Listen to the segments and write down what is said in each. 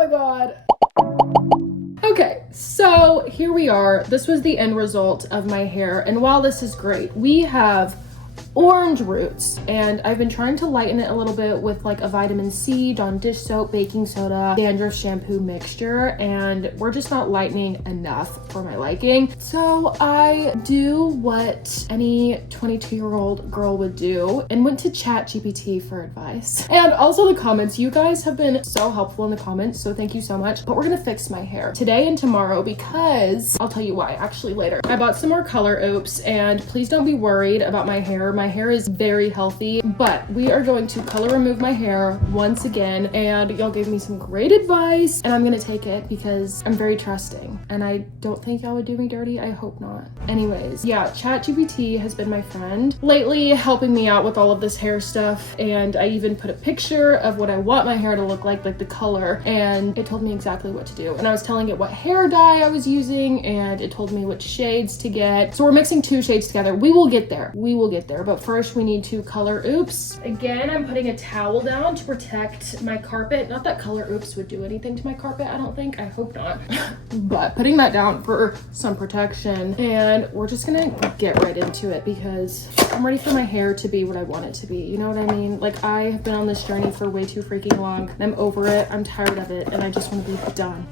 my god. Okay, so here we are. This was the end result of my hair, and while this is great, we have orange roots, and I've been trying to lighten it a little bit with like a vitamin C, Dawn dish soap, baking soda, dandruff shampoo mixture, and we're just not lightening enough for my liking. So I do what any 22-year-old girl would do and went to ChatGPT for advice. And also the comments, you guys have been so helpful in the comments, so thank you so much. But we're gonna fix my hair today and tomorrow because I'll tell you why actually later. I bought some more color oops, and please don't be worried about my hair. My hair is very healthy, but we are going to color remove my hair once again, and y'all gave me some great advice and I'm gonna take it because I'm very trusting and I don't think y'all would do me dirty. I hope not. Anyways, yeah, ChatGPT has been my friend lately, helping me out with all of this hair stuff, and I even put a picture of what I want my hair to look like the color, and it told me exactly what to do. And I was telling it what hair dye I was using, and it told me which shades to get. So we're mixing 2 shades together. We will get there. We will get there. But first we need to color oops. Again, I'm putting a towel down to protect my carpet. Not that color oops would do anything to my carpet, I don't think. I hope not. But putting that down for some protection. And we're just gonna get right into it because I'm ready for my hair to be what I want it to be. You know what I mean? Like, I have been on this journey for way too freaking long. I'm over it. I'm tired of it. And I just want to be done.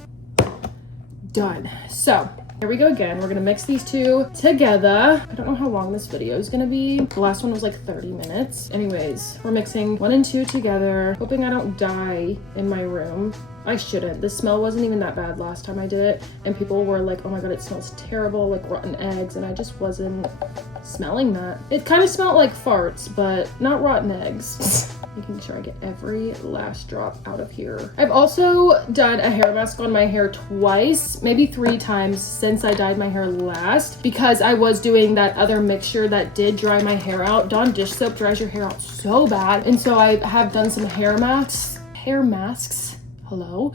Done. So here we go again. We're gonna mix these 2 together. I don't know how long this video is gonna be. The last one was like 30 minutes. Anyways, we're mixing 1 and 2 together, hoping I don't die in my room. I shouldn't. The smell wasn't even that bad last time I did it, and people were like, oh my god, it smells terrible, like rotten eggs, and I just wasn't smelling that. It kind of smelled like farts, but not rotten eggs. Making sure I get every last drop out of here. I've also done a hair mask on my hair twice, maybe 3 times since I dyed my hair last, because I was doing that other mixture that did dry my hair out. Dawn dish soap dries your hair out so bad, and so I have done some hair masks. Hello.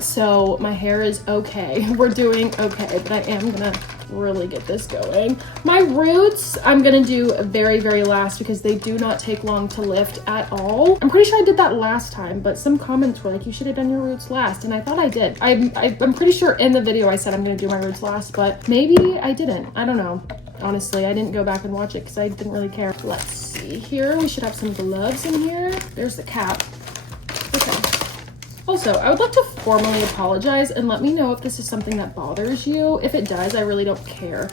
So my hair is okay. We're doing okay, but I am gonna really get this going. My roots, I'm gonna do very, very last because they do not take long to lift at all. I'm pretty sure I did that last time, but some comments were like, you should have done your roots last, and I thought I did. I'm pretty sure in the video I said I'm gonna do my roots last, but maybe I didn't. I don't know. Honestly, I didn't go back and watch it because I didn't really care. Let's see here. We should have some gloves in here. There's the cap. Okay. Also, I would like to formally apologize and let me know if this is something that bothers you. If it does, I really don't care.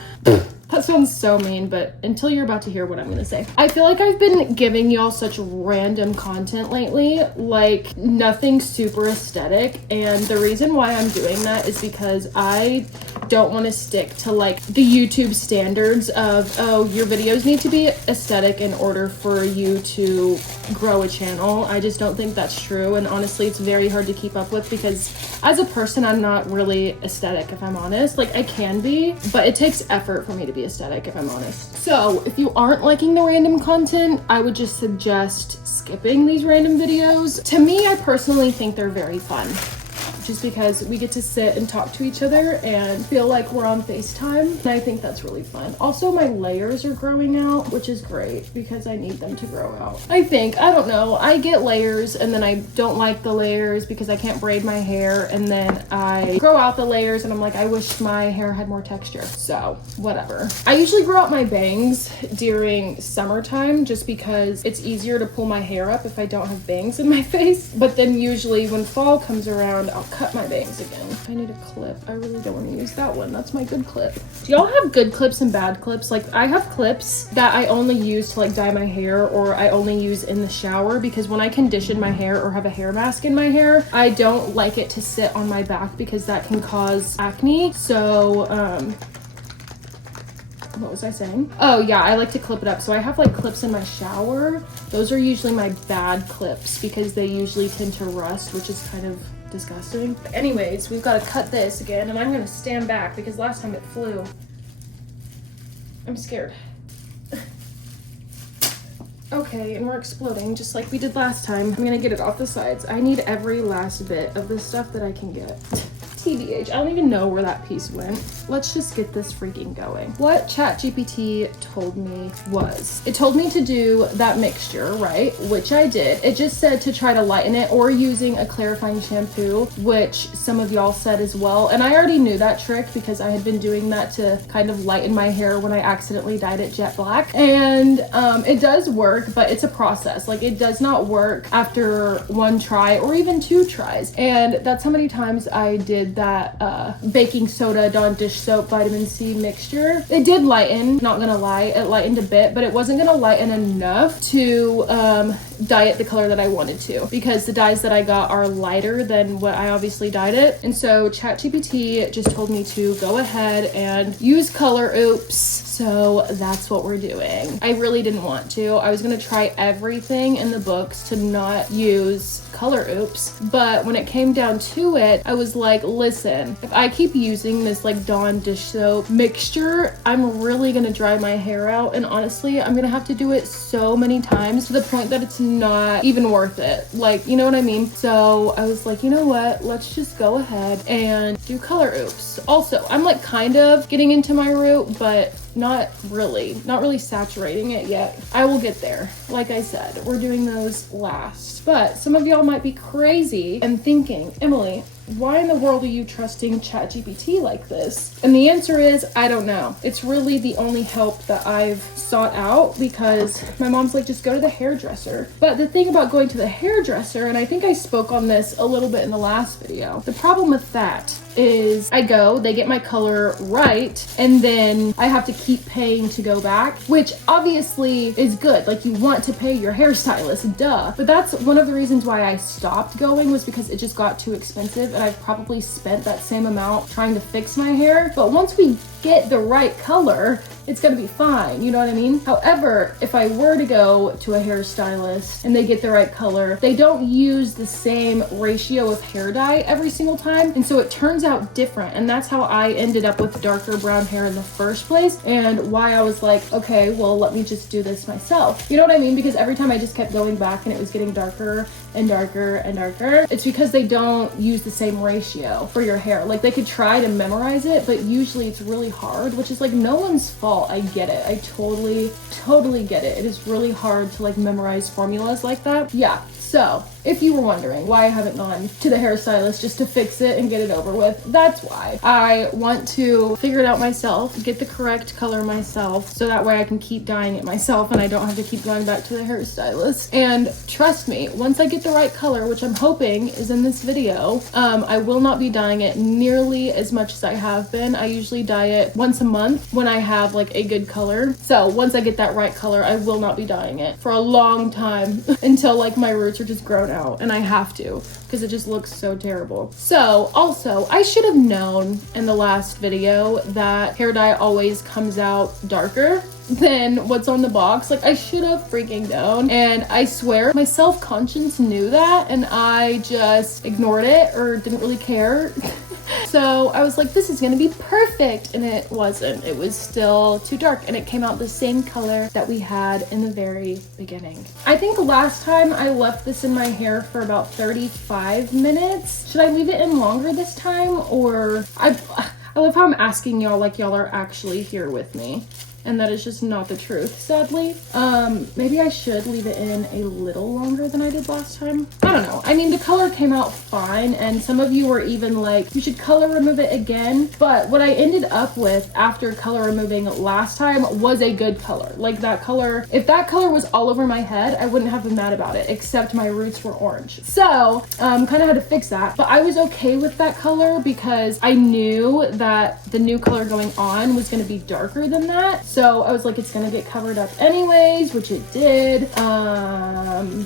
That sounds so mean, but until you're about to hear what I'm gonna say. I feel like I've been giving y'all such random content lately, like nothing super aesthetic, and the reason why I'm doing that is because I don't want to stick to like the YouTube standards of, oh, your videos need to be aesthetic in order for you to grow a channel. I just don't think that's true, and honestly it's very hard to keep up with because as a person I'm not really aesthetic, if I'm honest. Like, I can be, but it takes effort for me to be aesthetic, if I'm honest. So if you aren't liking the random content, I would just suggest skipping these random videos. To me, I personally think they're very fun, just because we get to sit and talk to each other and feel like we're on FaceTime. And I think that's really fun. Also, my layers are growing out, which is great because I need them to grow out. I don't know. I get layers and then I don't like the layers because I can't braid my hair, and then I grow out the layers and I'm like, I wish my hair had more texture. So whatever. I usually grow out my bangs during summertime just because it's easier to pull my hair up if I don't have bangs in my face. But then usually when fall comes around, I'll cut my bangs again. I need a clip. I really don't want to use that one. That's my good clip. Do y'all have good clips and bad clips? Like, I have clips that I only use to like dye my hair, or I only use in the shower, because when I condition my hair or have a hair mask in my hair, I don't like it to sit on my back because that can cause acne. So what was I saying? Oh yeah, I like to clip it up. So I have like clips in my shower. Those are usually my bad clips because they usually tend to rust, which is kind of disgusting. Anyways, we've got to cut this again, and I'm gonna stand back because last time it flew. I'm scared. Okay, and we're exploding just like we did last time. I'm gonna get it off the sides. I need every last bit of the stuff that I can get. TBH, I don't even know where that piece went. let's just get this freaking going. What ChatGPT told me was, it told me to do that mixture, right? Which I did. It just said to try to lighten it or using a clarifying shampoo, which some of y'all said as well. And I already knew that trick because I had been doing that to kind of lighten my hair when I accidentally dyed it jet black. And it does work, but it's a process. Like, it does not work after one try or even two tries. And that's how many times I did that baking soda, Dawn dish soap, vitamin C mixture. It did lighten, not gonna lie, it lightened a bit, but it wasn't gonna lighten enough to dye it the color that I wanted to, because the dyes that I got are lighter than what I obviously dyed it. And so ChatGPT just told me to go ahead and use color oops. So that's what we're doing. I really didn't want to. I was gonna try everything in the books to not use color oops, but when it came down to it, I was like, listen, if I keep using this like Dawn dish soap mixture, I'm really gonna dry my hair out, and honestly, I'm gonna have to do it so many times to the point that it's not even worth it. Like, you know what I mean? So I was like, you know what? Let's just go ahead and do color oops. Also, I'm like kind of getting into my root, but not really saturating it yet. I will get there. Like I said, we're doing those last. But some of y'all might be crazy and thinking, Emily, why in the world are you trusting ChatGPT like this? And the answer is, I don't know. It's really the only help that I've sought out because my mom's like, just go to the hairdresser. But the thing about going to the hairdresser, and I think I spoke on this a little bit in the last video, the problem with that is I go, they get my color right, and then I have to keep paying to go back, which obviously is good. Like, you want to pay your hairstylist, duh. But that's one of the reasons why I stopped going, was because it just got too expensive, and I've probably spent that same amount trying to fix my hair. But once we get the right color, it's gonna be fine, you know what I mean? However, if I were to go to a hairstylist and they get the right color, they don't use the same ratio of hair dye every single time, and so it turns out different. And that's how I ended up with darker brown hair in the first place, and why I was like, okay, well, let me just do this myself. You know what I mean? Because every time I just kept going back and it was getting darker and darker and darker, it's because they don't use the same ratio for your hair. Like, they could try to memorize it, but usually it's really hard, which is like no one's fault. I get it. I totally get it. It is really hard to like memorize formulas like that. Yeah. So if you were wondering why I haven't gone to the hairstylist just to fix it and get it over with, that's why. I want to figure it out myself, get the correct color myself, so that way I can keep dyeing it myself and I don't have to keep going back to the hairstylist. And trust me, once I get the right color, which I'm hoping is in this video, I will not be dyeing it nearly as much as I have been. I usually dye it once a month when I have like a good color. So once I get that right color, I will not be dyeing it for a long time until like my roots are just grown out, and I have to because it just looks so terrible. So also, I should have known in the last video that hair dye always comes out darker than what's on the box. Like, I should have freaking known, and I swear my self-conscience knew that, and I just ignored it or didn't really care. So I was like, this is gonna be perfect, and it wasn't. It was still too dark, and it came out the same color that we had in the very beginning. I think last time I left this in my hair for about 35 minutes. Should I leave it in longer this time? Or I love how I'm asking y'all like y'all are actually here with me, and that is just not the truth, sadly. Maybe I should leave it in a little longer than I did last time. I don't know. I mean, the color came out fine, and some of you were even like, you should color remove it again. But what I ended up with after color removing last time was a good color. Like, that color, if that color was all over my head, I wouldn't have been mad about it, except my roots were orange. So, kind of had to fix that. But I was okay with that color because I knew that the new color going on was gonna be darker than that. So I was like, it's gonna get covered up anyways, which it did.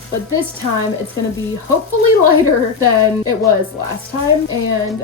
But this time it's gonna be hopefully lighter than it was last time. And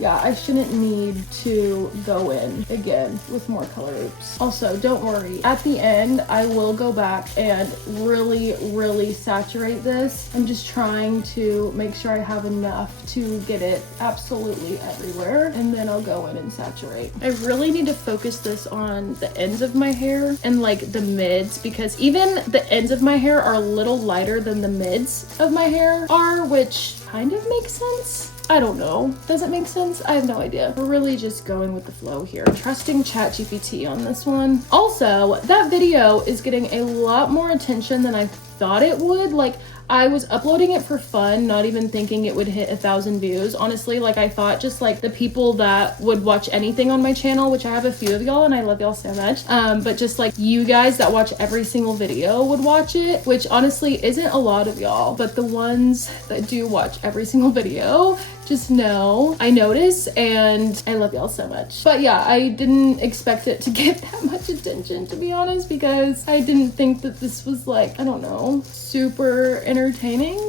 yeah, I shouldn't need to go in again with more color oops. Also, don't worry, at the end I will go back and really saturate this. I'm just trying to make sure I have enough to get it absolutely everywhere, and then I'll go in and saturate. I really need to focus this on the ends of my hair and like the mids, because even the ends of my hair are a little lighter than the mids of my hair are, which kind of makes sense. I don't know. Does it make sense? I have no idea. We're really just going with the flow here. Trusting ChatGPT on this one. Also, that video is getting a lot more attention than I thought it would. Like, I was uploading it for fun, not even thinking it would hit 1,000 views. Honestly, like I thought just like the people that would watch anything on my channel, which I have a few of y'all and I love y'all so much. But just like you guys that watch every single video would watch it, which honestly isn't a lot of y'all, but the ones that do watch every single video, just know I notice and I love y'all so much. But yeah, I didn't expect it to get that much attention, to be honest, because I didn't think that this was like, I don't know, super entertaining.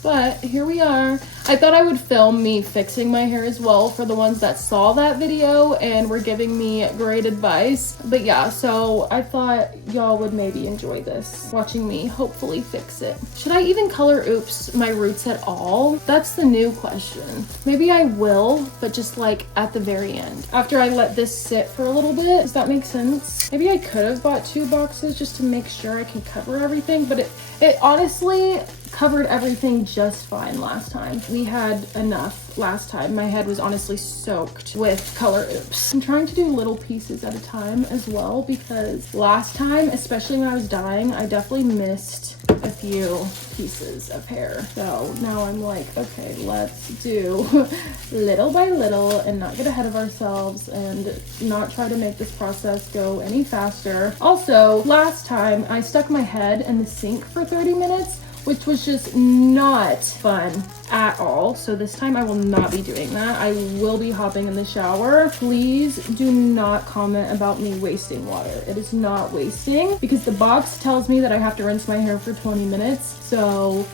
But here we are. I thought I would film me fixing my hair as well for the ones that saw that video and were giving me great advice. But yeah, so I thought y'all would maybe enjoy this, watching me hopefully fix it. Should I even color my roots at all? That's the new question. Maybe I will, but just like at the very end. After I let this sit for a little bit. Does that make sense? Maybe I could have bought 2 boxes just to make sure I can cover everything, but it honestly covered everything just fine last time. We had enough last time. My head was honestly soaked with color oops. I'm trying to do little pieces at a time as well, because last time, especially when I was dyeing, I definitely missed a few pieces of hair. So now I'm like, okay, let's do little by little and not get ahead of ourselves and not try to make this process go any faster. Also, last time I stuck my head in the sink for 30 minutes, which was just not fun at all. So this time I will not be doing that. I will be hopping in the shower. Please do not comment about me wasting water. It is not wasting, because the box tells me that I have to rinse my hair for 20 minutes. So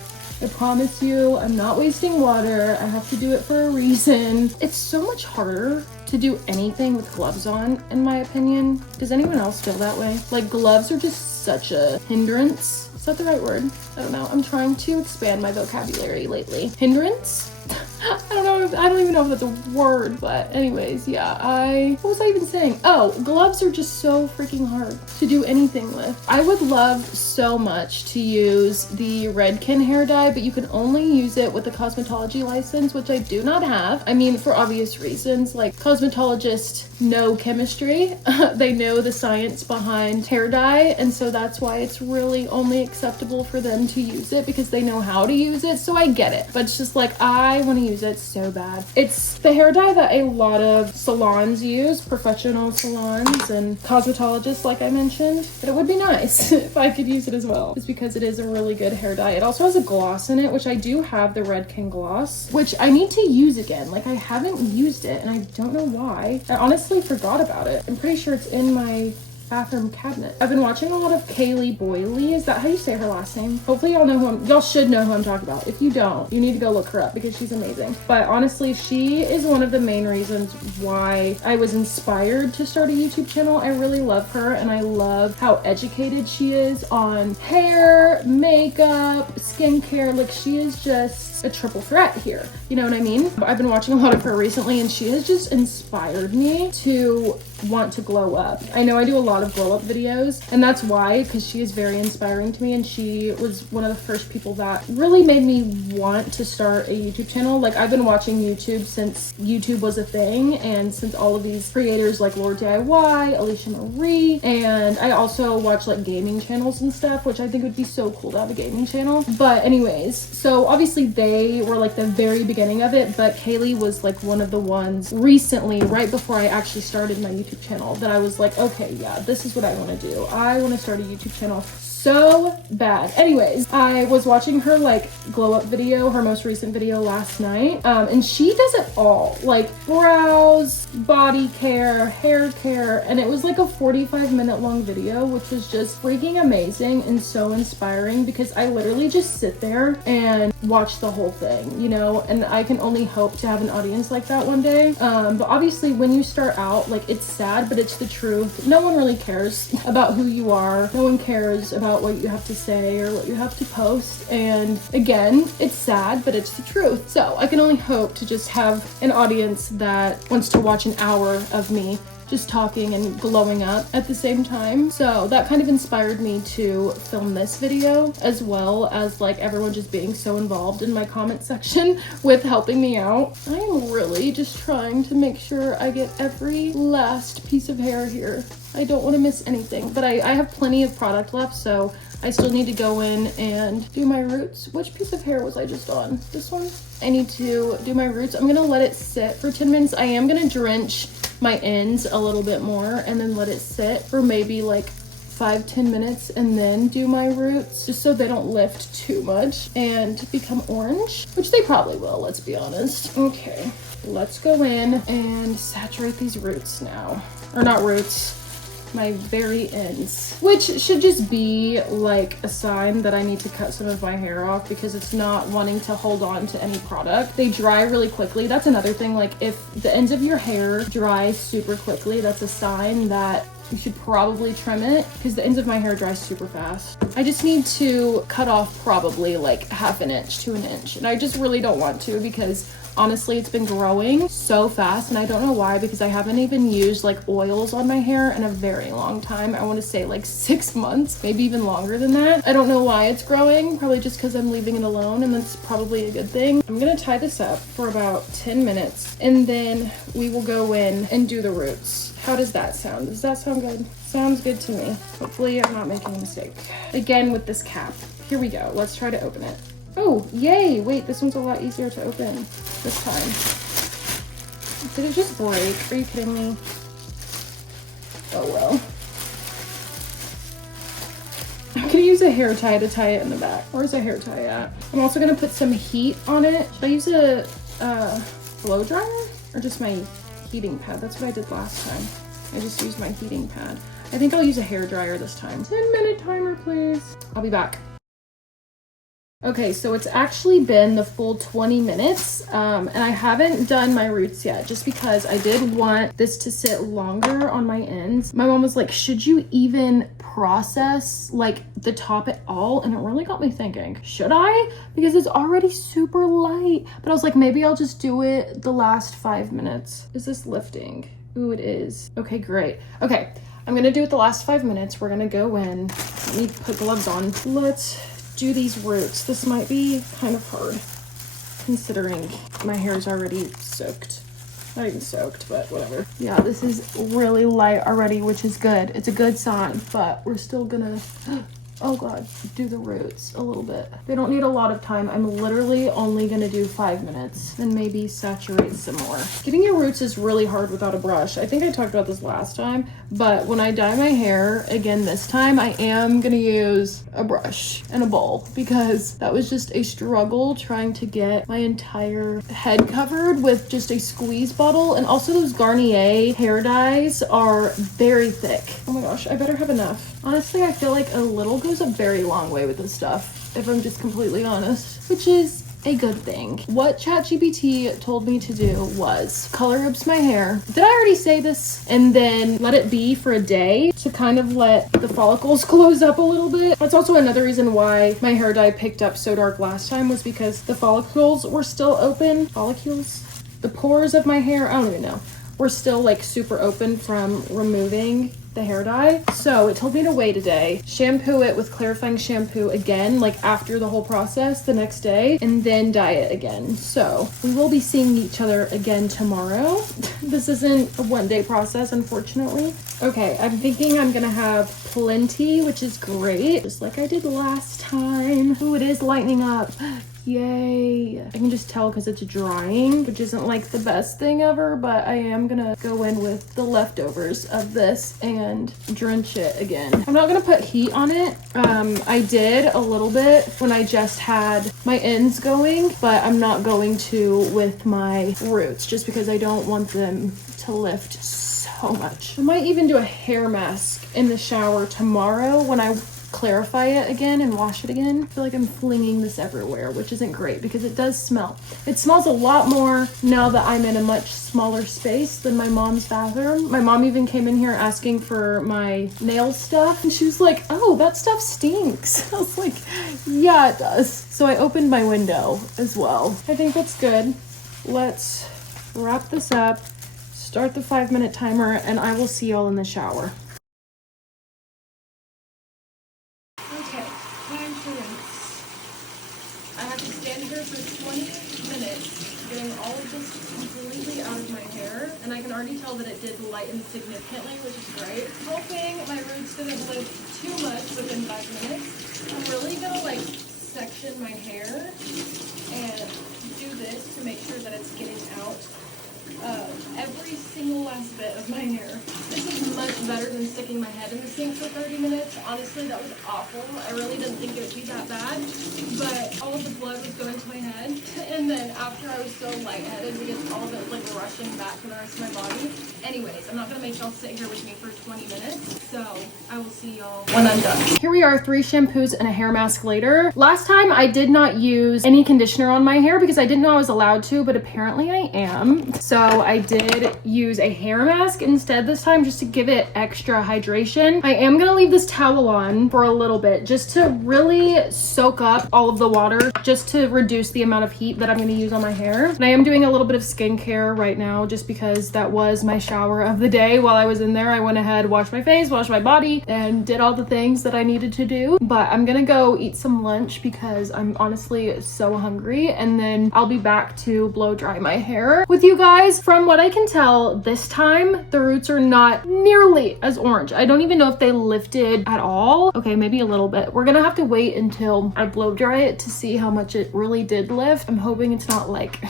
I promise you, I'm not wasting water. I have to do it for a reason. It's so much harder to do anything with gloves on, in my opinion. Does anyone else feel that way? Like, gloves are just such a hindrance. Is that the right word? I don't know. I'm trying to expand my vocabulary lately. Hindrance? I don't even know if that's a word, but anyways, yeah, what was I even saying? Oh, gloves are just so freaking hard to do anything with. I would love so much to use the Redken hair dye, but you can only use it with a cosmetology license, which I do not have. I mean, for obvious reasons, like cosmetologists know chemistry. They know the science behind hair dye, and so that's why it's really only acceptable for them to use it, because they know how to use it. So I get it, but it's just like, I want to use it so bad. It's the hair dye that a lot of salons use, professional salons and cosmetologists, like I mentioned. But it would be nice if I could use it as well, just because it is a really good hair dye. It also has a gloss in it, which I do have, the Redken gloss, which I need to use again. Like, I haven't used it and I don't know why. I honestly forgot about it. I'm pretty sure it's in my bathroom cabinet. I've been watching a lot of Kaylee Boyle. Is that how you say her last name? Hopefully y'all should know who I'm talking about. If you don't, you need to go look her up, because she's amazing. But honestly, she is one of the main reasons why I was inspired to start a YouTube channel. I really love her, and I love how educated she is on hair, makeup, skincare. Like, she is just a triple threat here. You know what I mean? I've been watching a lot of her recently, and she has just inspired me to want to glow up. I know I do a lot of glow up videos, and that's why, because she is very inspiring to me, and she was one of the first people that really made me want to start a YouTube channel. Like, I've been watching YouTube since YouTube was a thing, and since all of these creators like Lord DIY, Alicia Marie, and I also watch like gaming channels and stuff, which I think would be so cool to have a gaming channel. But anyways, so obviously they were like the very beginning of it, but Kaylee was like one of the ones recently, right before I actually started my YouTube channel, that I was like, okay, yeah, this is what I want to do. I want to start a YouTube channel so bad. Anyways, I was watching her like glow up video, her most recent video last night, and she does it all, like brows, body care, hair care, and it was like a 45-minute long video, which was just freaking amazing and so inspiring, because I literally just sit there and watch the whole thing, you know, and I can only hope to have an audience like that one day. But obviously when you start out, like, it's sad, but it's the truth. No one really cares about who you are. No one cares about what you have to say or what you have to post. And again, it's sad, but it's the truth. So I can only hope to just have an audience that wants to watch an hour of me just talking and glowing up at the same time. So that kind of inspired me to film this video, as well as like everyone just being so involved in my comment section with helping me out. I am really just trying to make sure I get every last piece of hair here. I don't want to miss anything, but I have plenty of product left, so I still need to go in and do my roots. Which piece of hair was I just on? This one? I need to do my roots. I'm gonna let it sit for 10 minutes. I am gonna drench my ends a little bit more and then let it sit for maybe like 5-10 minutes and then do my roots, just so they don't lift too much and become orange, which they probably will, let's be honest. Okay, let's go in and saturate these roots now. Or not roots, my very ends, which should just be like a sign that I need to cut some of my hair off because it's not wanting to hold on to any product. They dry really quickly. That's another thing. Like if the ends of your hair dry super quickly, that's a sign that you should probably trim it, because the ends of my hair dry super fast. I just need to cut off probably like 1/2 inch to 1 inch, and I just really don't want to because honestly it's been growing so fast and I don't know why, because I haven't even used like oils on my hair in a very long time. I want to say like 6 months, maybe even longer than that. I don't know why it's growing, probably just because I'm leaving it alone, and that's probably a good thing. I'm gonna tie this up for about 10 minutes and then we will go in and do the roots. How does that sound? Does that sound good? Sounds good to me. Hopefully I'm not making a mistake. Again with this cap. Here we go. Let's try to open it. Oh, yay! Wait, this one's a lot easier to open this time. Did it just break? Are you kidding me? Oh well. I'm gonna use a hair tie to tie it in the back. Where's a hair tie at? I'm also gonna put some heat on it. Should I use a blow dryer or just my heating pad? That's what I did last time. I just used my heating pad. I think I'll use a hair dryer this time. 10-minute timer, please. I'll be back. Okay, so it's actually been the full 20 minutes, and I haven't done my roots yet just because I did want this to sit longer on my ends. My mom was like, should you even process like the top at all? And it really got me thinking, should I? Because it's already super light. But I was like, maybe I'll just do it the last 5 minutes. Is this lifting? Ooh, it is. Okay, great. Okay, I'm gonna do it the last 5 minutes. We're gonna go in. Let me put gloves on. Let's do these roots. This might be kind of hard considering my hair is already soaked. Not even soaked, but whatever. Yeah, this is really light already, which is good. It's a good sign, but we're still gonna, oh God, do the roots a little bit. They don't need a lot of time. I'm literally only gonna do 5 minutes and maybe saturate some more. Getting your roots is really hard without a brush. I think I talked about this last time, but when I dye my hair again this time, I am gonna use a brush and a bowl because that was just a struggle trying to get my entire head covered with just a squeeze bottle. And also those Garnier hair dyes are very thick. Oh my gosh, I better have enough. Honestly, I feel like a little goes a very long way with this stuff, if I'm just completely honest, which is a good thing. What ChatGPT told me to do was color ropes my hair. Did I already say this? And then let it be for a day to kind of let the follicles close up a little bit. That's also another reason why my hair dye picked up so dark last time, was because the follicles were still open. Follicles? The pores of my hair, I don't even know, were still like super open from removing the hair dye. So it told me to wait a day, shampoo it with clarifying shampoo again, like after the whole process the next day, and then dye it again. So we will be seeing each other again tomorrow. This isn't a one-day process, unfortunately. Okay, I'm thinking I'm gonna have plenty, which is great, just like I did last time. Ooh, it is lightening up. Yay. I can just tell because it's drying, which isn't like the best thing ever, but I am gonna go in with the leftovers of this and drench it again. I'm not gonna put heat on it. I did a little bit when I just had my ends going, but I'm not going to with my roots just because I don't want them to lift so much. I might even do a hair mask in the shower tomorrow when I clarify it again and wash it again. I feel like I'm flinging this everywhere, which isn't great because it does smell. It smells a lot more now that I'm in a much smaller space than my mom's bathroom. My mom even came in here asking for my nail stuff and she was like, oh, that stuff stinks. I was like, yeah, it does. So I opened my window as well. I think that's good. Let's wrap this up, start the 5-minute timer, and I will see y'all in the shower. Okay, time to rinse. I have to stand here for 20 minutes getting all of this completely out of my hair, and I can already tell that it did lighten significantly, which is great. Hoping my roots didn't lift too much within 5 minutes. I'm really gonna like section my hair and do this to make sure that it's getting out every single last bit of my hair. This is much better than sticking my head in the sink for 30 minutes. Honestly, that was awful. I really didn't think it would be that bad, but all of the blood was going to my head. And then after I was so lightheaded because all of it was like rushing back to the rest of my body. Anyways, I'm not gonna make y'all sit here with me for 20 minutes. So I will see y'all when I'm done. Here we are, 3 shampoos and a hair mask later. Last time I did not use any conditioner on my hair because I didn't know I was allowed to, but apparently I am. So I did use a hair mask instead this time just to give it extra hydration. I am gonna leave this towel on for a little bit just to really soak up all of the water, just to reduce the amount of heat that I'm gonna use on my hair. And I am doing a little bit of skincare right now just because that was my shower of the day. While I was in there, I went ahead, washed my face, washed my body, and did all the things that I needed to do. But I'm gonna go eat some lunch because I'm honestly so hungry, and then I'll be back to blow dry my hair with you guys. From what I can tell, this time the roots are not nearly as orange. I don't even know if they lifted at all. Okay, maybe a little bit. We're gonna have to wait until I blow dry it to see how much it really did lift. I'm hoping it's not like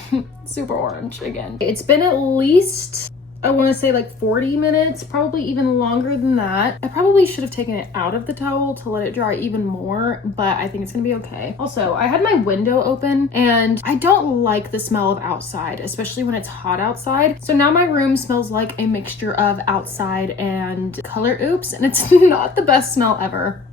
super orange again. It's been at least, I want to say like 40 minutes, probably even longer than that. I probably should have taken it out of the towel to let it dry even more, but I think it's gonna be okay. Also, I had my window open and I don't like the smell of outside, especially when it's hot outside. So now my room smells like a mixture of outside and Color Oops, and it's not the best smell ever.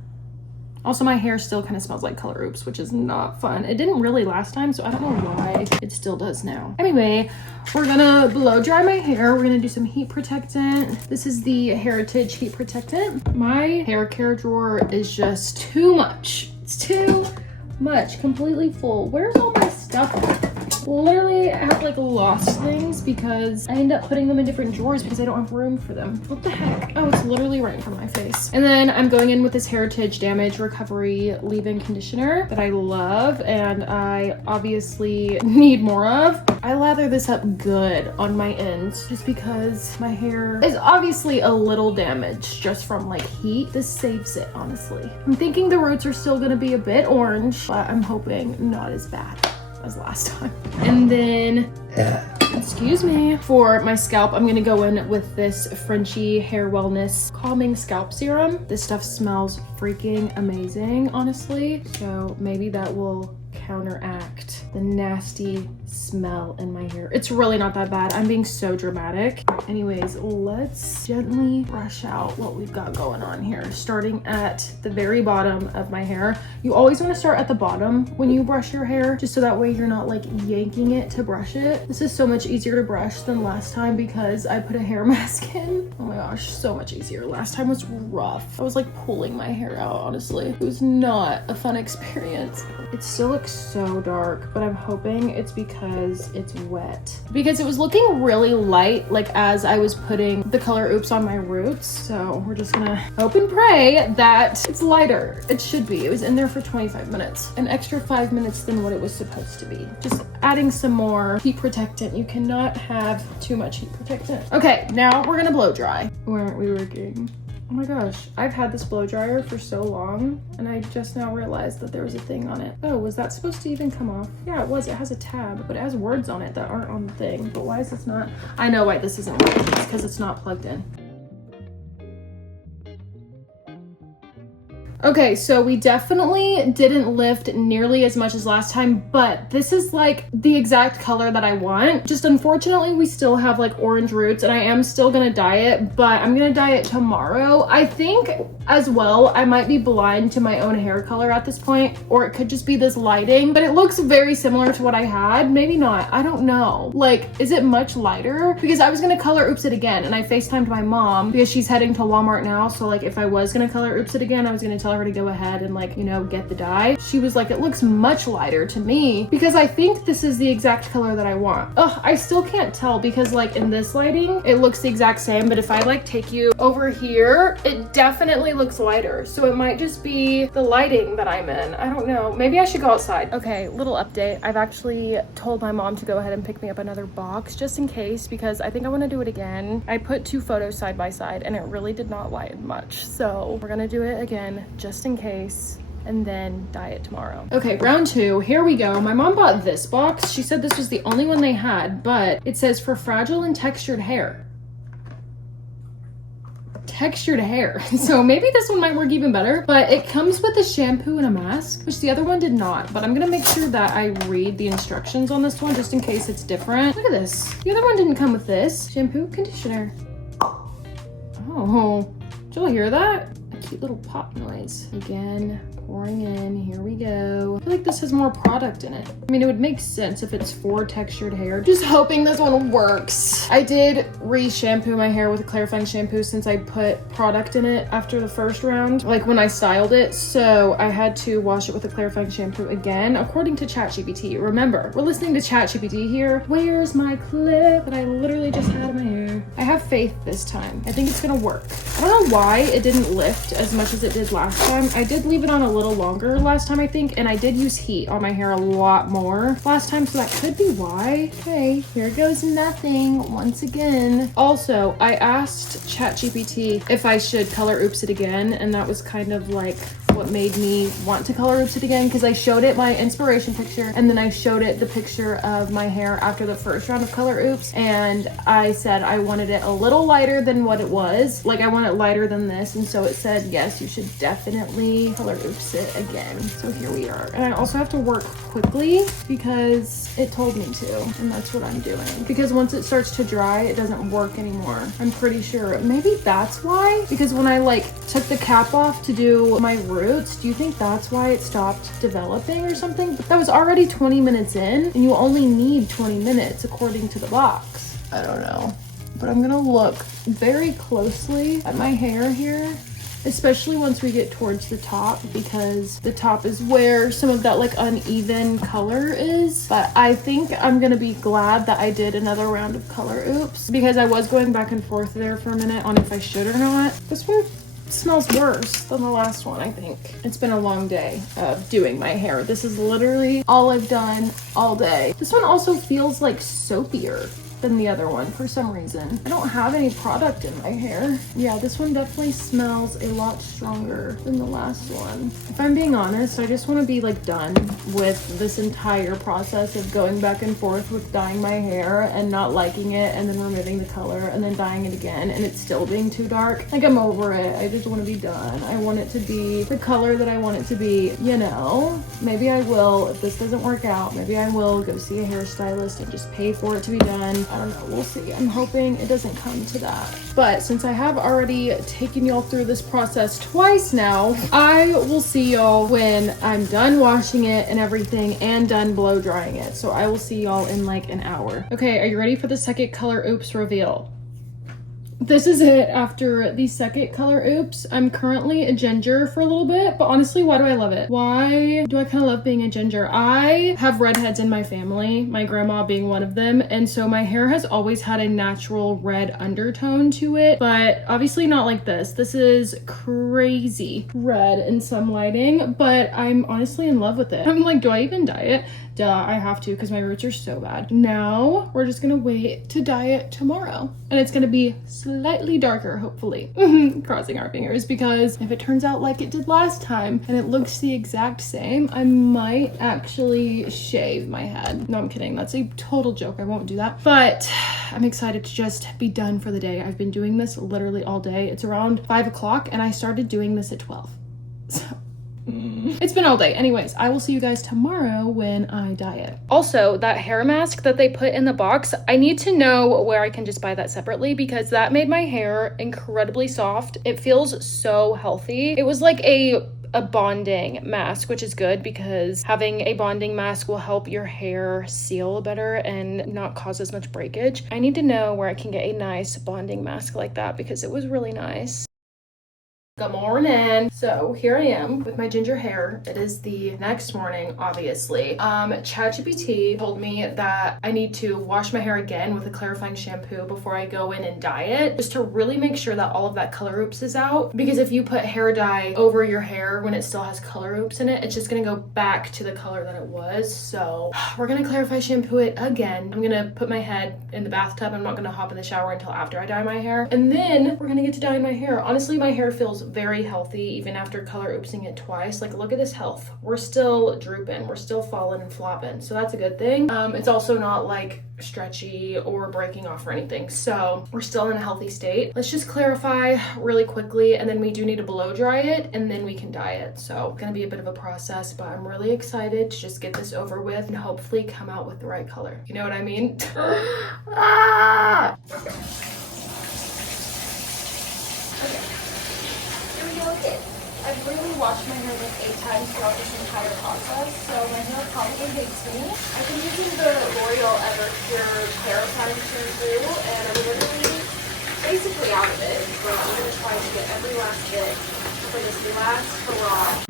Also, my hair still kind of smells like Color Oops, which is not fun. It didn't really last time, so I don't know why it still does now. Anyway, we're gonna blow dry my hair. We're gonna do some heat protectant. This is the Heritage heat protectant. My hair care drawer is just too much. It's too much, completely full. Where's all my stuff at? Literally, I have like lost things because I end up putting them in different drawers because I don't have room for them. What the heck? Oh, it's literally right in front of my face. And then I'm going in with this Heritage Damage Recovery leave-in conditioner that I love and I obviously need more of. I lather this up good on my ends just because my hair is obviously a little damaged just from like heat. This saves it, honestly. I'm thinking the roots are still gonna be a bit orange, but I'm hoping not as bad as last time. And then, excuse me, for my scalp, I'm gonna go in with this Frenchie Hair Wellness Calming Scalp Serum. This stuff smells freaking amazing, honestly. So maybe that will counteract the nasty smell in my hair. It's really not that bad. I'm being so dramatic. Anyways, let's gently brush out what we've got going on here. Starting at the very bottom of my hair. You always want to start at the bottom when you brush your hair, just so that way you're not like yanking it to brush it. This is so much easier to brush than last time because I put a hair mask in. Oh my gosh, so much easier. Last time was rough. I was like pulling my hair out, honestly. It was not a fun experience. It still looks so dark, but I'm hoping it's because it's wet. Because it was looking really light, like as I was putting the Color Oops on my roots. So we're just gonna hope and pray that it's lighter. It should be. It was in there for 25 minutes. An extra 5 minutes than what it was supposed to be. Just adding some more heat protectant. You cannot have too much heat protectant. Okay, now we're gonna blow dry. Why aren't we working? Oh my gosh, I've had this blow dryer for so long and I just now realized that there was a thing on it. Oh, was that supposed to even come off? Yeah, it was. It has a tab, but it has words on it that aren't on the thing. But why is this not? I know why this isn't working. It's because it's not plugged in. Okay, so we definitely didn't lift nearly as much as last time, but this is like the exact color that I want. Just unfortunately, we still have like orange roots and I am still gonna dye it, but I'm gonna dye it tomorrow. I think as well, I might be blind to my own hair color at this point, or it could just be this lighting, but it looks very similar to what I had. Maybe not, I don't know. Like, is it much lighter? Because I was gonna Color Oops it again and I FaceTimed my mom because she's heading to Walmart now. So like if I was gonna Color Oops it again, I was gonna tell tell her to go ahead and like, you know, get the dye. She was like, it looks much lighter to me because I think this is the exact color that I want. Ugh, I still can't tell because like in this lighting, it looks the exact same, but if I like take you over here, it definitely looks lighter. So it might just be the lighting that I'm in. I don't know. Maybe I should go outside. Okay, little update. I've actually told my mom to go ahead and pick me up another box just in case, because I think I want to do it again. I put 2 photos side by side and it really did not lighten much. So we're gonna do it again just in case, and then dye it tomorrow. Okay, round 2, here we go. My mom bought this box. She said this was the only one they had, but it says for fragile and textured hair. Textured hair. So maybe this one might work even better, but it comes with a shampoo and a mask, which the other one did not. But I'm gonna make sure that I read the instructions on this one just in case it's different. Look at this. The other one didn't come with this. Shampoo, conditioner. Oh, did y'all hear that? A cute little pop noise. Again, pouring in, here we go. I feel like this has more product in it. I mean, it would make sense if it's for textured hair. Just hoping this one works. I did re-shampoo my hair with a clarifying shampoo since I put product in it after the first round, like when I styled it. So I had to wash it with a clarifying shampoo again, according to ChatGPT. Remember, we're listening to ChatGPT here. Where's my clip that I literally just had in my hair? I have faith this time. I think it's gonna work. I don't know why it didn't lift as much as it did last time. I did leave it on a little longer last time, I think, and I did use heat on my hair a lot more last time, so that could be why. Okay, here goes nothing once again. Also, I asked ChatGPT if I should color oops it again, and that was kind of like what made me want to color oops it again, because I showed it my inspiration picture and then I showed it the picture of my hair after the first round of color oops, and I said I wanted it a little lighter than what it was. Like I want it lighter than this, and so it said yes, you should definitely color oops it again. So here we are. And I also have to work quickly because it told me to, and that's what I'm doing. Because once it starts to dry, it doesn't work anymore. I'm pretty sure. Maybe that's why, because when I like took the cap off to do my roots, do you think that's why it stopped developing or something? But that was already 20 minutes in, and you only need 20 minutes according to the box. I don't know, but I'm gonna look very closely at my hair here, especially once we get towards the top, because the top is where some of that like uneven color is. But I think I'm gonna be glad that I did another round of color oops, because I was going back and forth there for a minute on if I should or not. This one smells worse than the last one, I think. It's been a long day of doing my hair. This is literally all I've done all day. This one also feels like soapier than the other one for some reason. I don't have any product in my hair. Yeah, this one definitely smells a lot stronger than the last one. If I'm being honest, I just want to be like done with this entire process of going back and forth with dyeing my hair and not liking it and then removing the color and then dyeing it again and it's still being too dark. Like I'm over it. I just want to be done. I want it to be the color that I want it to be, you know. Maybe I will, if this doesn't work out, maybe I will go see a hairstylist and just pay for it to be done. I don't know, we'll see. I'm hoping it doesn't come to that. But since I have already taken y'all through this process twice now, I will see y'all when I'm done washing it and everything and done blow drying it. So I will see y'all in like an hour. Okay, are you ready for the second color oops reveal? This is it after the second color oops. I'm currently a ginger for a little bit, but honestly, why do I love it? Why do I kind of love being a ginger? I have redheads in my family, my grandma being one of them, and so my hair has always had a natural red undertone to it, but obviously not like this. This is crazy red in some lighting, but I'm honestly in love with it. I'm like, do I even dye it? Duh, I have to because my roots are so bad. Now we're just gonna wait to dye it tomorrow, and it's gonna be slightly darker, hopefully. Crossing our fingers, because if it turns out like it did last time and it looks the exact same, I might actually shave my head. No, I'm kidding. That's a total joke. I won't do that. But I'm excited to just be done for the day. I've been doing this literally all day. It's around 5 o'clock and I started doing this at 12. So it's been all day. Anyways, I will see you guys tomorrow when I dye it. Also, that hair mask that they put in the box, I need to know where I can just buy that separately because that made my hair incredibly soft. It feels so healthy. It was like a bonding mask, which is good because having a bonding mask will help your hair seal better and not cause as much breakage. I need to know where I can get a nice bonding mask like that because it was really nice. Good morning. So here I am with my ginger hair. It is the next morning, obviously. ChatGPT told me that I need to wash my hair again with a clarifying shampoo before I go in and dye it, just to really make sure that all of that color oops is out. Because if you put hair dye over your hair when it still has color oops in it, it's just gonna go back to the color that it was. So we're gonna clarify shampoo it again. I'm gonna put my head in the bathtub. I'm not gonna hop in the shower until after I dye my hair. And then we're gonna get to dye my hair. Honestly, my hair feels very healthy even after color oopsing it twice. Like, look at this health. We're still drooping, we're still falling and flopping, so that's a good thing. It's also not like stretchy or breaking off or anything, so we're still in a healthy state. Let's just clarify really quickly, and then we do need to blow dry it and then we can dye it. So it's gonna be a bit of a process, but I'm really excited to just get this over with and hopefully come out with the right color. You know what I mean? Ah! I've really washed my hair like 8 times throughout this entire process, so my hair probably hates me. I've been using the L'Oreal Everpure Clarifying Shampoo, and I'm literally basically out of it, but I'm going to try to get every last bit for this last hurrah.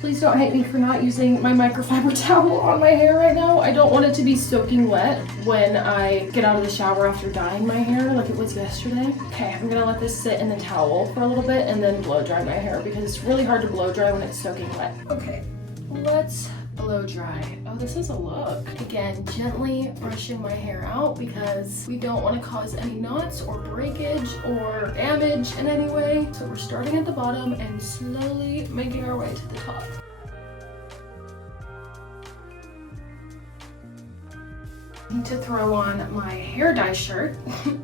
Please don't hate me for not using my microfiber towel on my hair right now. I don't want it to be soaking wet when I get out of the shower after dyeing my hair like it was yesterday. Okay, I'm gonna let this sit in the towel for a little bit and then blow dry my hair because it's really hard to blow dry when it's soaking wet. Okay, let's blow dry. Oh, this is a look. Again, gently brushing my hair out because we don't want to cause any knots or breakage or damage in any way. So we're starting at the bottom and slowly making our way to the top. I need to throw on my hair dye shirt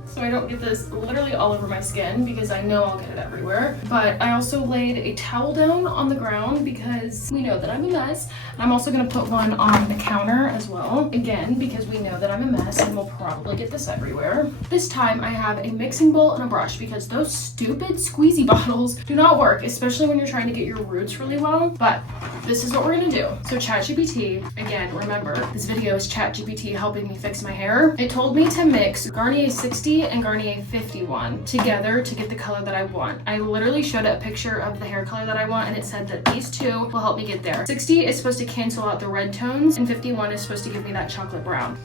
so I don't get this literally all over my skin because I know I'll get it everywhere. But I also laid a towel down on the ground because we know that I'm a mess. I'm also gonna put one on the counter as well, again, because we know that I'm a mess and we'll probably get this everywhere. This time I have a mixing bowl and a brush because those stupid squeezy bottles do not work, especially when you're trying to get your roots really well. But this is what we're gonna do. So ChatGPT, again, remember, this video is ChatGPT helping me fix my hair. It told me to mix Garnier 60 and Garnier 51 together to get the color that I want. I literally showed it a picture of the hair color that I want and it said that these two will help me get there. 60 is supposed to cancel out the red tones and 51 is supposed to give me that chocolate brown.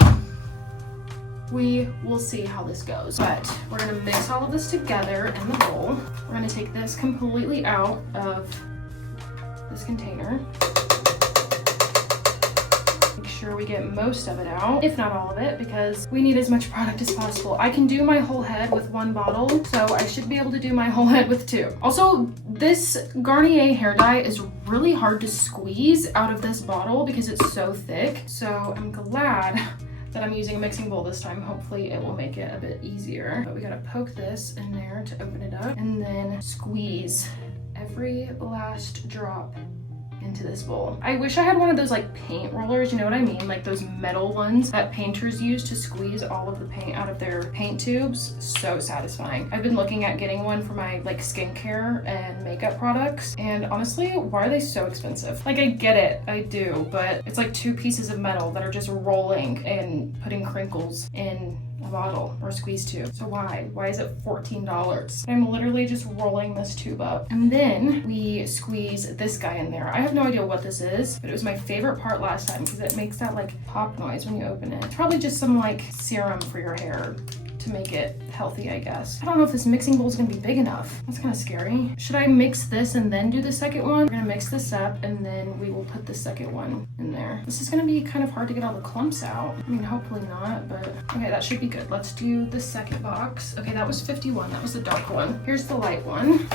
We will see how this goes, but we're gonna mix all of this together in the bowl. We're gonna take this completely out of this container. Make sure we get most of it out, if not all of it, because we need as much product as possible. I can do my whole head with 1 bottle, so I should be able to do my whole head with 2. Also, this Garnier hair dye is really hard to squeeze out of this bottle because it's so thick, so I'm glad that I'm using a mixing bowl this time. Hopefully it will make it a bit easier. But we gotta poke this in there to open it up and then squeeze every last drop into this bowl. I wish I had one of those like paint rollers, you know what I mean? Like those metal ones that painters use to squeeze all of the paint out of their paint tubes. So satisfying. I've been looking at getting one for my like skincare and makeup products, and honestly, why are they so expensive? Like, I get it, I do, but it's like 2 pieces of metal that are just rolling and putting crinkles in a bottle or a squeeze tube. So why is it $14? I'm literally just rolling this tube up, and then we squeeze this guy in there. I have no idea what this is, but it was my favorite part last time because it makes that like pop noise when you open it. It's probably just some like serum for your hair to make it healthy, I guess. I don't know if this mixing bowl is gonna be big enough. That's kind of scary. Should I mix this and then do the second one? We're gonna mix this up and then we will put the second one in there. This is gonna be kind of hard to get all the clumps out. I mean, hopefully not, but okay, that should be good. Let's do the second box. Okay, that was 51. That was the dark one. Here's the light one.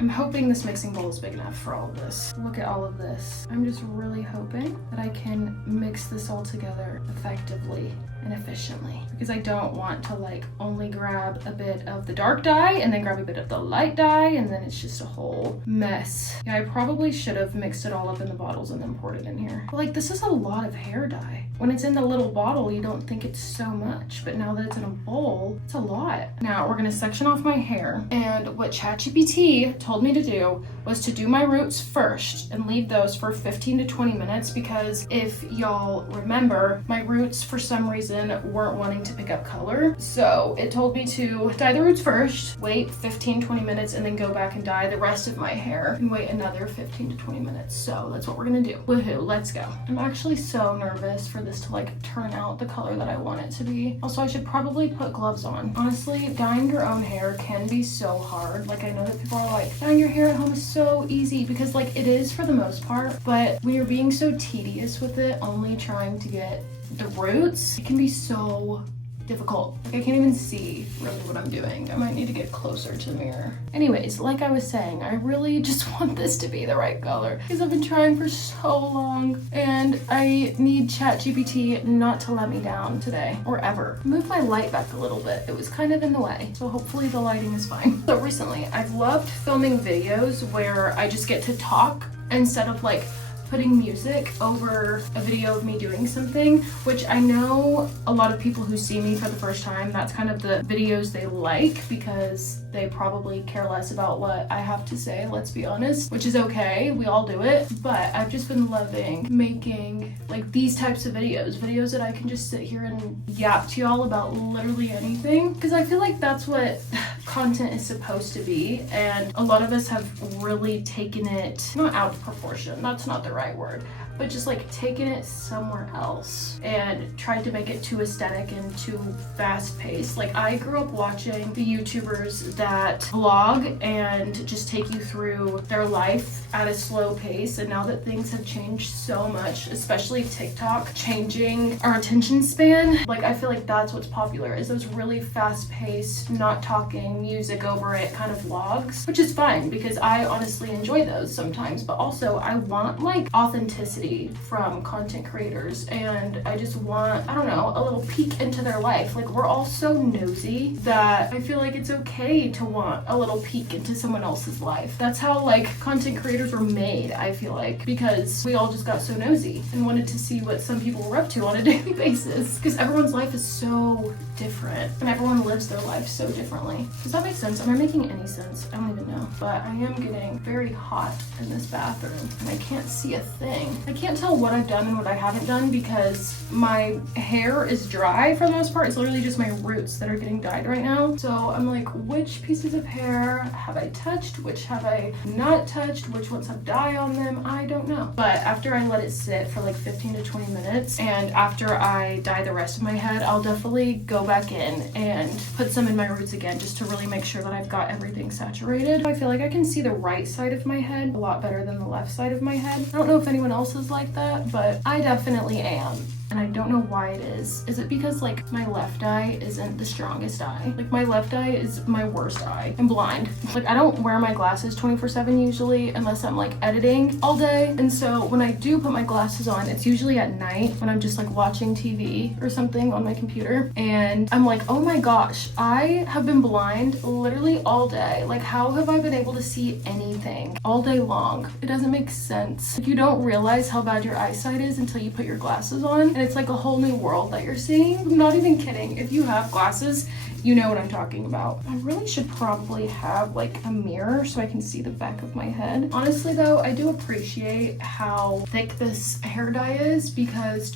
I'm hoping this mixing bowl is big enough for all of this. Look at all of this. I'm just really hoping that I can mix this all together effectively and efficiently, because I don't want to like only grab a bit of the dark dye and then grab a bit of the light dye and then it's just a whole mess. Yeah, I probably should have mixed it all up in the bottles and then poured it in here. But like, this is a lot of hair dye. When it's in the little bottle, you don't think it's so much, but now that it's in a bowl, it's a lot. Now we're gonna section off my hair, and what ChatGPT told me to do was to do my roots first and leave those for 15 to 20 minutes, because if y'all remember, my roots for some reason weren't wanting to pick up color. So it told me to dye the roots first, wait 15-20 minutes, and then go back and dye the rest of my hair and wait another 15 to 20 minutes. So that's what we're gonna do. Woohoo, let's go. I'm actually so nervous for this to like turn out the color that I want it to be. Also, I should probably put gloves on. Honestly, dyeing your own hair can be so hard. Like, I know that people are like, dyeing your hair at home is so easy, because like it is for the most part, but when you're being so tedious with it, only trying to get the roots, it can be so difficult. Like, I can't even see really what I'm doing. I might need to get closer to the mirror. Anyways, like I was saying, I really just want this to be the right color, because I've been trying for so long, and I need ChatGPT not to let me down today or ever. Move my light back a little bit. It was kind of in the way, so hopefully the lighting is fine. So recently, I've loved filming videos where I just get to talk instead of like putting music over a video of me doing something, which I know a lot of people who see me for the first time, that's kind of the videos they like, because they probably care less about what I have to say, let's be honest, which is okay, we all do it. But I've just been loving making like these types of videos that I can just sit here and yap to y'all about literally anything, because I feel like that's what content is supposed to be, and a lot of us have really taken it, not out of proportion, that's not the right word, but just like taking it somewhere else and tried to make it too aesthetic and too fast paced. Like, I grew up watching the YouTubers that vlog and just take you through their life at a slow pace, and now that things have changed so much, especially TikTok changing our attention span, like I feel like that's what's popular, is those really fast paced, not talking, music over it kind of vlogs, which is fine because I honestly enjoy those sometimes, but also I want like authenticity from content creators, and I just want, I don't know, a little peek into their life. Like, we're all so nosy that I feel like it's okay to want a little peek into someone else's life. That's how like content creators were made, I feel like, because we all just got so nosy and wanted to see what some people were up to on a daily basis, because everyone's life is so different and everyone lives their life so differently. Does that make sense? Am I making any sense? I don't even know, but I am getting very hot in this bathroom and I can't see a thing. I can't tell what I've done and what I haven't done because my hair is dry for the most part. It's literally just my roots that are getting dyed right now. So I'm like, which pieces of hair have I touched? Which have I not touched? Which ones have dye on them? I don't know. But after I let it sit for like 15 to 20 minutes and after I dye the rest of my head, I'll definitely go back in and put some in my roots again just to really make sure that I've got everything saturated. I feel like I can see the right side of my head a lot better than the left side of my head. I don't know if anyone else is like that, but I definitely am. And I don't know why it is. Is it because like my left eye isn't the strongest eye? Like, my left eye is my worst eye. I'm blind. Like, I don't wear my glasses 24/7 usually unless I'm like editing all day. And so when I do put my glasses on, it's usually at night when I'm just like watching TV or something on my computer. And I'm like, oh my gosh, I have been blind literally all day. Like, how have I been able to see anything all day long? It doesn't make sense. Like, you don't realize how bad your eyesight is until you put your glasses on. And it's like a whole new world that you're seeing. I'm not even kidding. If you have glasses, you know what I'm talking about. I really should probably have like a mirror so I can see the back of my head. Honestly though, I do appreciate how thick this hair dye is, because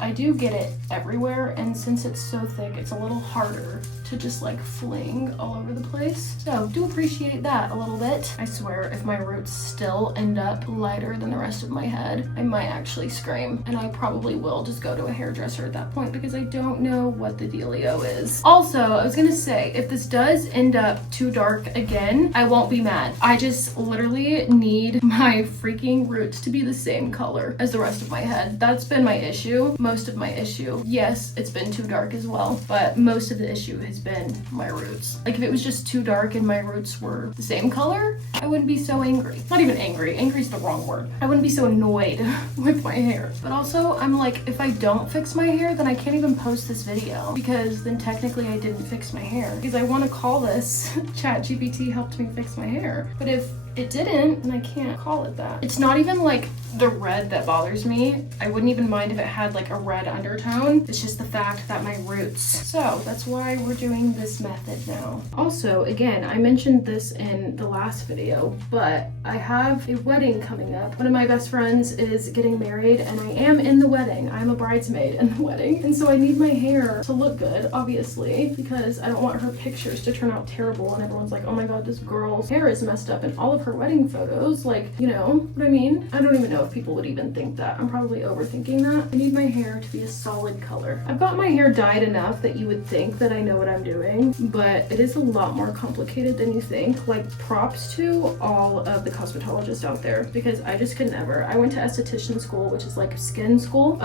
I do get it everywhere, and since it's so thick, it's a little harder to just like fling all over the place. So do appreciate that a little bit. I swear, if my roots still end up lighter than the rest of my head, I might actually scream, and I probably will just go to a hairdresser at that point, because I don't know what the dealio is. Also, I was gonna say, if this does end up too dark again, I won't be mad. I just literally need my freaking roots to be the same color as the rest of my head. That's been my issue, most of my issue. Yes, it's been too dark as well, but most of the issue has been my roots. Like, if it was just too dark and my roots were the same color, I wouldn't be so angry. Not even angry, angry's the wrong word. I wouldn't be so annoyed with my hair. But also, I'm like, if I don't fix my hair, then I can't even post this video, because then technically I didn't fix my hair, because I want to call this ChatGPT helped me fix my hair. But if it didn't, and I can't call it that. It's not even like the red that bothers me. I wouldn't even mind if it had like a red undertone. It's just the fact that my roots. So that's why we're doing this method now. Also, again, I mentioned this in the last video, but I have a wedding coming up. One of my best friends is getting married and I am in the wedding. I'm a bridesmaid in the wedding. And so I need my hair to look good, obviously, because I don't want her pictures to turn out terrible and everyone's like, oh my God, this girl's hair is messed up in all of her wedding photos. Like, you know what I mean? I don't even know if people would even think that. I'm probably overthinking that. I need my hair to be a solid color. I've got my hair dyed enough that you would think that I know what I'm doing, but it is a lot more complicated than you think. Like, props to all of the cosmetologists out there, because I just could never. I went to esthetician school, which is like skin school,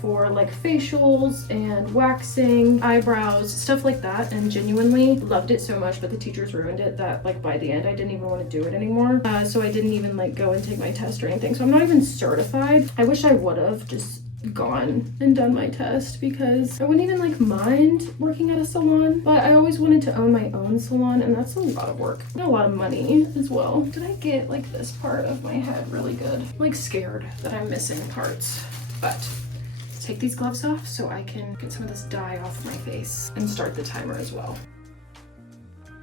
for like facials and waxing, eyebrows, stuff like that, and genuinely loved it so much, but the teachers ruined it that like by the end I didn't even want to do it anymore. So I didn't even like go and take my test or anything. So I'm not even certified. I wish I would have just gone and done my test, because I wouldn't even like mind working at a salon, but I always wanted to own my own salon, and that's a lot of work and a lot of money as well. Did I get like this part of my head really good? I'm like scared that I'm missing parts, but let's take these gloves off so I can get some of this dye off my face and start the timer as well.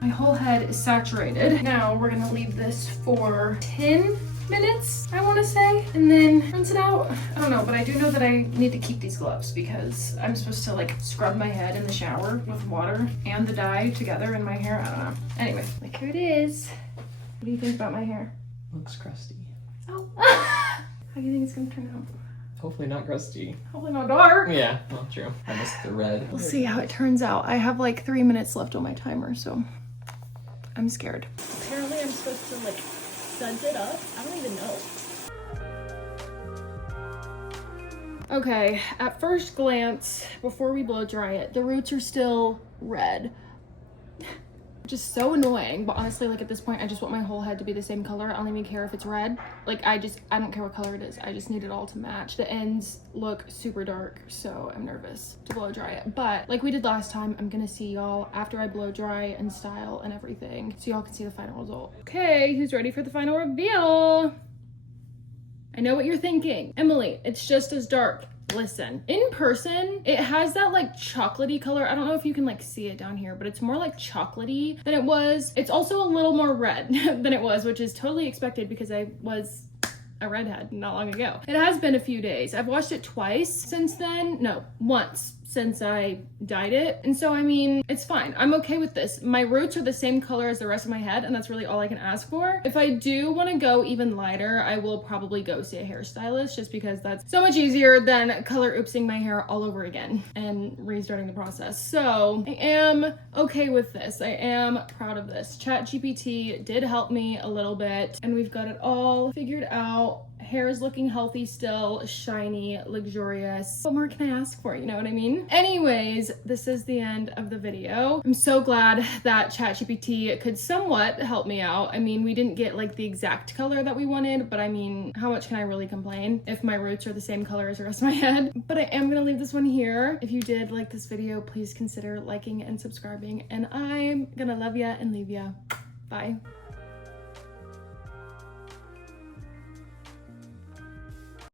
My whole head is saturated. Now we're gonna leave this for 10 minutes, I want to say, and then rinse it out. I don't know, but I do know that I need to keep these gloves because I'm supposed to like scrub my head in the shower with water and the dye together in my hair. I don't know. Anyway, like, here it is. What do you think about my hair? Looks crusty. Oh. How do you think it's gonna turn out? Hopefully not crusty. Hopefully not dark. Yeah, well, true. I missed the red. We'll see how it turns out. I have like 3 minutes left on my timer, so I'm scared. Apparently I'm supposed to like scent it up. I don't even know. Okay, at first glance, before we blow dry it, the roots are still red. Just so annoying, but honestly, like at this point, I just want my whole head to be the same color. I don't even care if it's red. Like I don't care what color it is. I just need it all to match. The ends look super dark, so I'm nervous to blow dry it. But like we did last time, I'm gonna see y'all after I blow dry and style and everything, so y'all can see the final result. Okay, who's ready for the final reveal? I know what you're thinking. Emily, it's just as dark. Listen, in person, it has that like chocolatey color. I don't know if you can like see it down here, but it's more like chocolatey than it was. It's also a little more red than it was, which is totally expected because I was a redhead not long ago. It has been a few days. I've washed it twice since then. No, once since I dyed it. And so, I mean, it's fine. I'm okay with this. My roots are the same color as the rest of my head, and that's really all I can ask for. If I do want to go even lighter, I will probably go see a hairstylist, just because that's so much easier than color oopsing my hair all over again and restarting the process. So I am okay with this. I am proud of this. ChatGPT did help me a little bit, and we've got it all figured out. Hair is looking healthy still, shiny, luxurious. What more can I ask for? You know what I mean? Anyways, this is the end of the video. I'm so glad that ChatGPT could somewhat help me out. I mean, we didn't get like the exact color that we wanted, but I mean, how much can I really complain if my roots are the same color as the rest of my head? But I am gonna leave this one here. If you did like this video, please consider liking and subscribing, and I'm gonna love ya and leave ya. Bye.